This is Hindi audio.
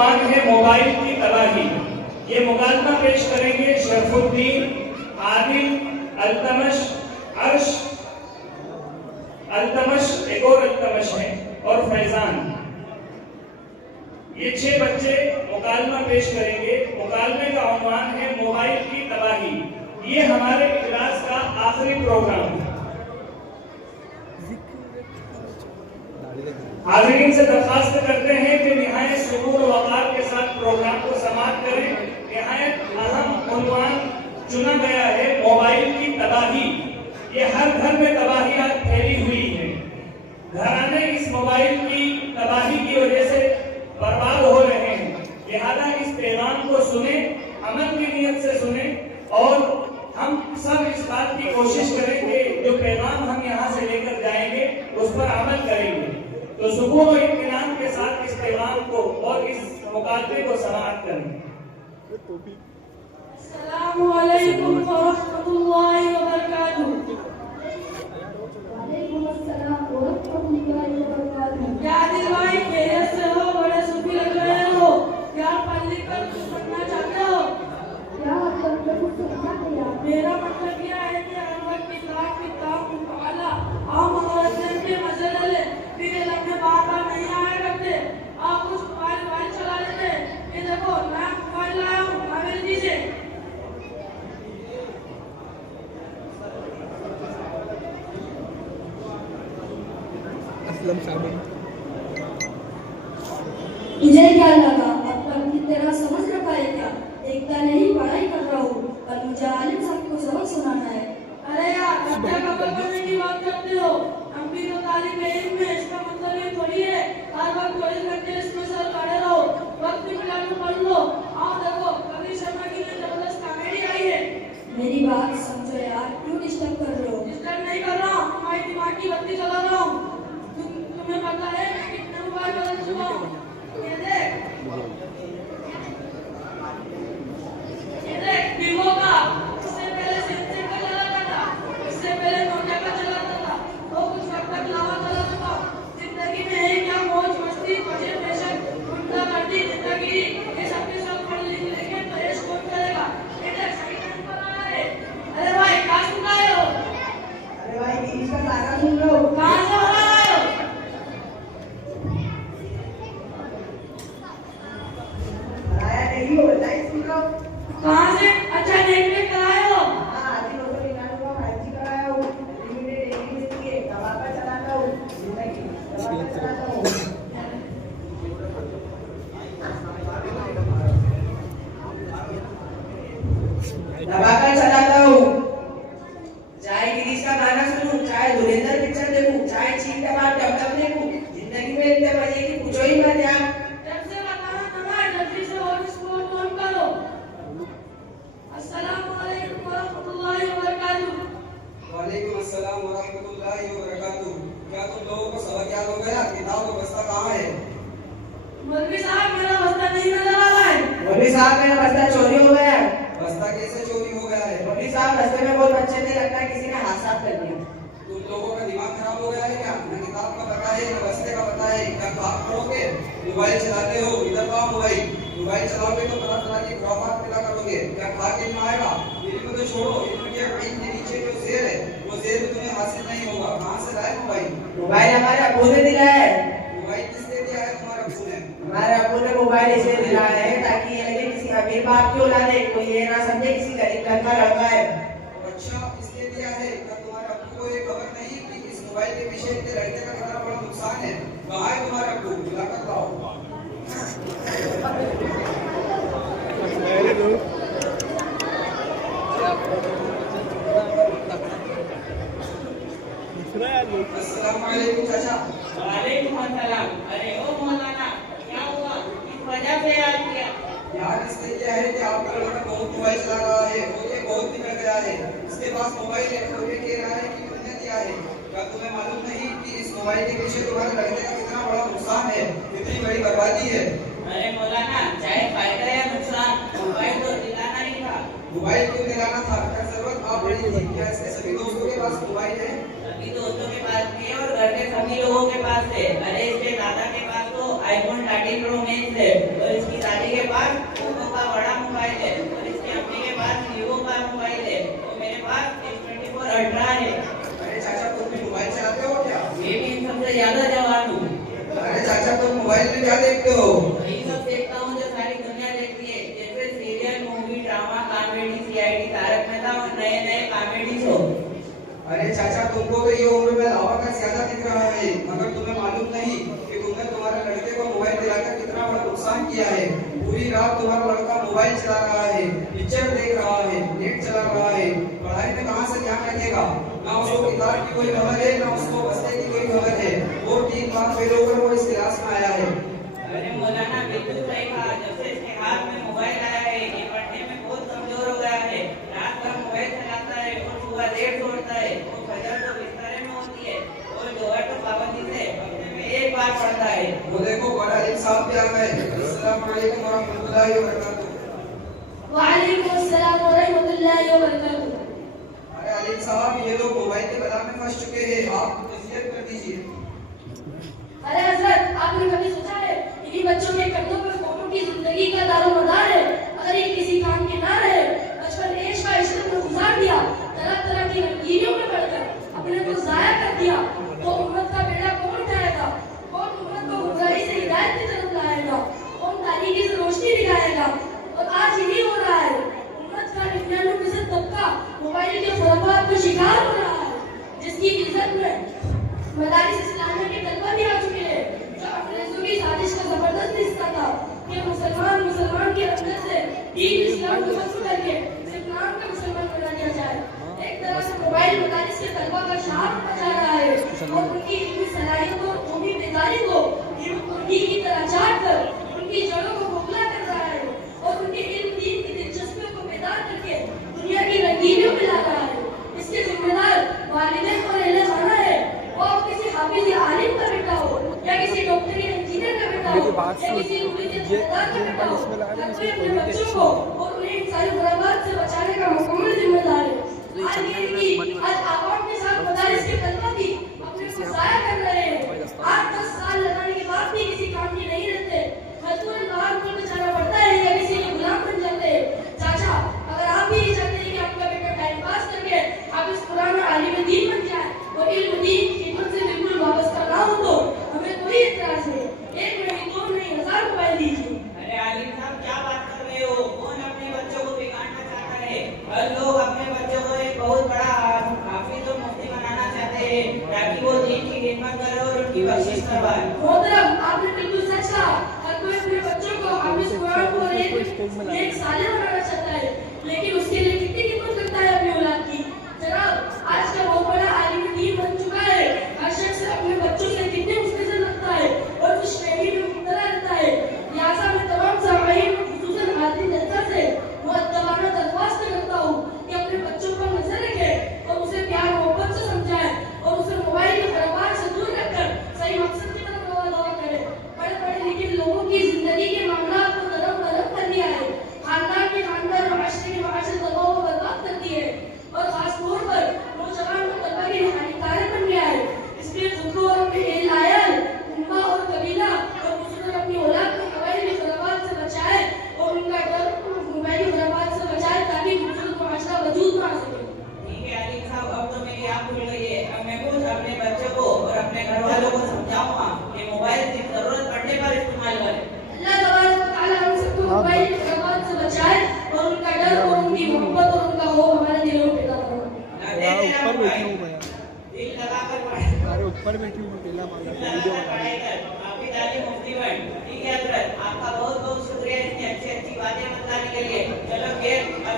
उन्वान है मोबाइल की तबाही। ये मुकालमा पेश करेंगे शरफुद्दीन, आदिल, अल्तमश, अर्श, अल्तमश, एक और अल्तमश है, और फैजान। ये 6 बच्चे मुकालमा पेश करेंगे। मुकालमे का उन्वान है मोबाइल की तबाही। ये हमारे इजलास का आखिरी प्रोग्राम है। हाज़रीन से दरख्वास्त करते हैं कि निहायत सुकून और वक़ार के साथ प्रोग्राम को समाप्त करें। निहायत अहम उन्वान चुना गया है मोबाइल की तबाही। ये हर घर में तबाही फैली हुई है। घराने इस मोबाइल की तबाही की वजह से बर्बाद हो रहे हैं। लिहाजा इस पैगाम को सुने, अमल की नीयत से सुने, और हम सब इस बात की कोशिश करें कि जो पैगाम हम यहाँ से लेकर जाएंगे उस पर अमल करेंगे। तो सुकून और इत्मीनान के साथ इस पैगाम को और इस मुकाबले को समाप्त करें। अस्सलामु अलैकुम व रहमतुल्लाहि व बरकातुहू। वालेकुम अस्सलाम व रहमतुल्लाहि व बरकातुहू। क्या दिल भाई खैरियत से हो? बड़े सुखी लग रहे हो। क्या पढ़ लिख कर कुछ बनना चाहते हो? क्या मतलब कुछ समझा नहीं आप? मेरा मतलब यह है कि हर वक्त किताब मुताला हम और के मसले ले फिर लगे बार-बार नहीं आया करते। आप कुछ मोबाइल चला लेते। ये देखो मैं मोबाइल लाया हूँ आमिर जी से। तुझे क्या लगा अब तक की तेरा समझ रखा है क्या? देखता नहीं पढ़ाई कर रहा हूँ, पर मुझे आलिम सबको सबक सुनाना है। अरे यार बच्चा का करने की बात करते हो। हम भी तो तालीम इल्म में, इसका मतलब ये थोड़ी है हर वक्त 24 घंटे इसमें सर खड़े रहो। वक्त निकाल पढ़ लो। आओ देखो कबीर शर्मा की नई जबरदस्त कॉमेडी आई है। मेरी बात समझो यार, क्यों डिस्टर्ब कर रहे हो? डिस्टर्ब नहीं कर रहा हूँ, तुम्हारी दिमाग की बत्ती जला रहा हूँ। तुम्हें पता है मैं कितने मोबाइल बदल चुका हूँ? ये देख वीवो का, इससे पहले सैमसंग का चलाता था, इससे पहले नोकिया का चलाता था, तो कुछ वक्त तक लावा चला चुका। जिंदगी में है क्या मौज मस्ती, मजे फैशन, गुंडागर्दी, जिंदगी, ये सब के सब पढ़ लिख लेंगे तो ऐश कौन करेगा? ये देख सही टाइम पर आया है। अरे भाई कहाँ सुन रहे हो? अरे भाई इसका गाना सुन लो। कहाँ से हो रहा है? आया नहीं हो लाइव सुन लो। कहाँ से? अच्छा नेट कराए हो? हाँ आदि लोगों ने गाना हुआ 5G कराया हूँ। लिमिटेड एडिशन के दवा का चलाता हूँ। जिंदगी दवा का चलाता हूँ। दवा का चलाता हूँ। चाहे गिरीश का गाना सुनूं, चाहे धुरेंद्र पिक्चर देखूं, चाहे चीन टमाटर डब देखूं, जिंदगी में इतने मजे की पूछो ही मत यार। जब से बताना नंबर जल्दी से हॉटस्पॉट ऑन करो। अस्सलामु अलैकुम व रहमतुल्लाहि व बरकातुहू। वालेकुम अस्सलाम व रहमतुल्लाहि व बरकातुहू। क्या तुम लोगों को सबक याद हो गया? किताब का बस्ता कहाँ है? मौलवी साहब मेरा बस्ता नहीं नजर आ रहा है। मौलवी साहब मेरा बस्ता चोरी हो गया है। बस्ता कैसे चोरी हो गया है? मौलवी साहब रास्ते में बहुत बच्चे थे, लगता है किसी ने हाथ साफ कर दिया। तुम लोगों का दिमाग खराब हो गया है क्या? न किताब का पता है न बस्ते का पता है। क्या आप पढ़ोगे? मोबाइल चलाते हो, इधर का मोबाइल चलाओगे तो तरह तरह की खुराफात पैदा करोगे। क्या खा के नहीं आएगा? इल्म तो छोड़ो, इल्म के इल्म के नीचे जो शेर है वो शेर भी तुम्हें हासिल नहीं होगा। कहाँ से लाए मोबाइल? मोबाइल हमारे अब्बू ने दिया है। मोबाइल किसने दिया है? तुम्हारे अब्बू ने। हमारे अब्बू ने मोबाइल इसलिए दिलाया है ताकि ये लगे किसी अमीर बाप की औलाद है, कोई ये ना समझे किसी गरीब घर का लड़का है। अच्छा इसलिए दिया है। क्या तुम्हारे अब्बू को ये खबर नहीं कि इस मोबाइल के पीछे इतने लड़के का कितना बड़ा नुकसान है? कहाँ है तुम्हारे अब्बू? बुलाकर लाओ। अस्सलाम वालेकुम चाचा। वालेकुम अस्सलाम। अरे ओ मौलाना क्या हुआ? किस वजह से याद किया? यार इसलिए क्या है कि आपका लड़का बहुत मोबाइल चला रहा है और ये बहुत बिगड़ गया है। इसके पास मोबाइल है और ये कह रहा है कि तुमने दिया है। क्या तुम्हें मालूम नहीं कि इस मोबाइल के पीछे तुम्हारे लड़के का कितना बड़ा नुकसान है, कितनी बड़ी बर्बादी है? अरे मौलाना चाहे फायदा या नुकसान, मोबाइल तो दिलाना ही था। मोबाइल क्यों दिलाना था? क्या जरूरत आप पड़ी थी? क्या इसके सभी दोस्तों के पास मोबाइल है? सभी दोस्तों के पास नहीं और घर के सभी लोगों के पास है। अरे इसके दादा के पास तो iPhone 13 Pro Max है और इसकी पास ओप्पो का बड़ा मोबाइल है और इसकी अम्मी के पास वीवो का मोबाइल है और मेरे पास S24 अल्ट्रा है। अरे चाचा तुम भी मोबाइल चलाते हो क्या? मैं भी इन सबसे ज्यादा जवान हूँ। अरे चाचा तुम मोबाइल में क्या देखते हो? वही सब देखता हूँ जो सारी दुनिया देखती है, जैसे serial, movie, drama, comedy, CID, Tarak Mehta और नए नए कॉमेडी शो। अरे चाचा तुमको तो ये उम्र में लावा का ज्यादा दिख रहा है, मगर तुम्हें मालूम नहीं कि तुमने तुम्हारे लड़के को मोबाइल दिलाकर कितना बड़ा नुकसान किया है। पूरी रात तुम्हारा लड़का मोबाइल चला रहा है, पिक्चर देख रहा है, नेट चला रहा है, पढ़ाई में कहाँ से ध्यान रखेगा? ना उसको किताब की कोई खबर है, ना उसको बस्ते की कोई खबर है। वो 3 बार फेल होकर वो इस क्लास में आया है। अरे मौलाना बिल्कुल सही कहा, जब से इसके हाथ में मोबाइल आया है ये पढ़ने में बहुत कमजोर हो गया है। रात भर मोबाइल चलाता है और सुबह लेट सोता है और फजर तो बिस्तर में होती है और दोपहर तो पाबंदी से हफ्ते में 1 बार पढ़ता है। वो देखो बड़ा एक साहब भी आ गए। अस्सलाम वालेकुम व रहमतुल्लाहि व बरकातहू। वालेकुम अस्सलाम व रहमतुल्लाहि व बरकातहू। अरे अलीम साहब ये लोग मोबाइल के बला में फंस चुके हैं, आप नसीहत कर दीजिए। अरे हजरत, आपने कभी सोचा है इन्हीं बच्चों के कंधों पर फोटो की जिंदगी का दारोमदार है। अगर ये किसी काम के ना रहे, बचपन ऐश का इश्क में गुजार दिया, तरह तरह की रंगीनियों में पढ़कर अपने को जाया कर दिया, तो उम्मत का बेड़ा कौन उठाएगा? कौन उम्मत को गुमराही से हिदायत की तरफ लाएगा? कौन तारीकी से रोशनी दिखाएगा? और आज यही हो रहा है, उम्मत का 99% तबका मोबाइल के खुराफात का शिकार हो रहा है, जिसकी इज्जत में मदारिस इस्लामिया के तलबा भी आ चुके हैं, जो अंग्रेजों की साजिश का जबरदस्त हिस्सा था कि मुसलमान के अंदर से दीन इस्लाम को खत्म करके सिर्फ नाम का मुसलमान बना दिया जाए। एक तरह से मोबाइल मदारिस के तलबा का शाह बचा रहा है और उनकी इल्मी सलाहियतों और उनकी बेदारी को मुर्गी की तरह चाट कर उनकी जड़ों को खोखला कर रहा है और उनके इल्म दीन की दिलचस्पियों को बेदार करके दुनिया की रंगीनियों में ला रहा है। इसके जिम्मेदार वालिदैन और अहले खाना है, वो किसी हाफिज या आलिम का बेटा हो या किसी डॉक्टर या इंजीनियर का बेटा हो या किसी उम्मीदवार का बेटा हो, हर कोई अपने बच्चों को और उन्हें इन सारी बुराइयों से बचाने का मुकम्मल जिम्मेदार है। आज आवाम के साथ मदारिस के तलबा भी अपने को जाया कर रहे हैं। 8-10 साल लगाने के बाद भी किसी काम की नहीं रहते, मजबूरन बाहर मुल्क जाना पड़ता है या किसी के गुलाम बन जाते हैं। चाचा, अगर आप भी ये चाहते हैं कि आपका बेटा टाइम पास करके आप इस पुराना आलिम दीन बन जाए और इल्म दीन खिदमत से बिल्कुल वाबस्ता ना हो, तो हमें कोई इतराज नहीं। 1 नहीं 2 नहीं 1000 मोबाइल दीजिए। अरे आलिम साहब क्या बात कर रहे हो? कौन अपने बच्चों को बिगाड़ना चाहता है? हर लोग अपने बच्चों को एक बहुत बड़ा हाफिज और मुफ्ती बनाना चाहते हैं ताकि वो दीन की खिदमत करे और उनकी बख्शिश करवाए। मोहतरम, आपने बिल्कुल सच कहा। हर कोई अपने बच्चों को हाफिज कुरान को एक साले बनाना चाहता है, लेकिन उसके लिए कितनी खिदमत करता है अपनी औलाद की। जनाब, आज का बहुत बड़ा आलिम दीन बन चुका है। हर शख्स अपने बच्चों से कितने मुस्तज़न रखता है और उस श्रेणी में मुब्तला रहता है। लिहाजा मैं तमाम सामाईन को खुसूसन हाजिर नज़र से मुअद्दबाना दरख्वास्त करता हूँ कि अपने बच्चों पर नजर रखें और उसे प्यार मोहब्बत से समझाएं और उसे मोबाइल के खराबात से दूर रखकर सही मकसद की तरफ रवाना करें। पढ़े लिखे लोगों की जिंदगी के मामला को नरम कर दिया है, खानदान के खानदान और माशरे के माशरे दबाव को बर्बाद कर दिए और खास तौर पर नौजवान और तलबा के हानिकारक बन गया है। इसलिए खुद को और अपने अहल आयाल, उम्मा और कबीला और खुसूसन अपनी औलाद को मोबाइल के खराबात से बचाए और उनका डर मोबाइल के खराबात से बचाए ताकि खूबसूरत माशरा वजूद में आ सके। ठीक है आलिम साहब, अब तो मेरी आँख खुल गई है। अब मैं खुद अपने बच्चों को और अपने घर वालों को समझाऊंगा कि मोबाइल सिर्फ जरूरत पड़ने पर इस्तेमाल करें। अल्लाह तबारक व तआला हम सबको मोबाइल के खराबात से बचाए और उनका डर और उनकी मोहब्बत और उनका खौफ हमारे दिलों में पैदा करे। ऊपर बैठी हूँ मैं, दिल लगाकर पढ़ाई। अरे ऊपर बैठी हूँ, पहला मांगा वीडियो बना पढ़ाई कर, आपकी तालीम मुफ्ती बन। ठीक है हजरत, आपका बहुत बहुत शुक्रिया इतनी अच्छी अच्छी बातें बताने के लिए। चलो फिर अब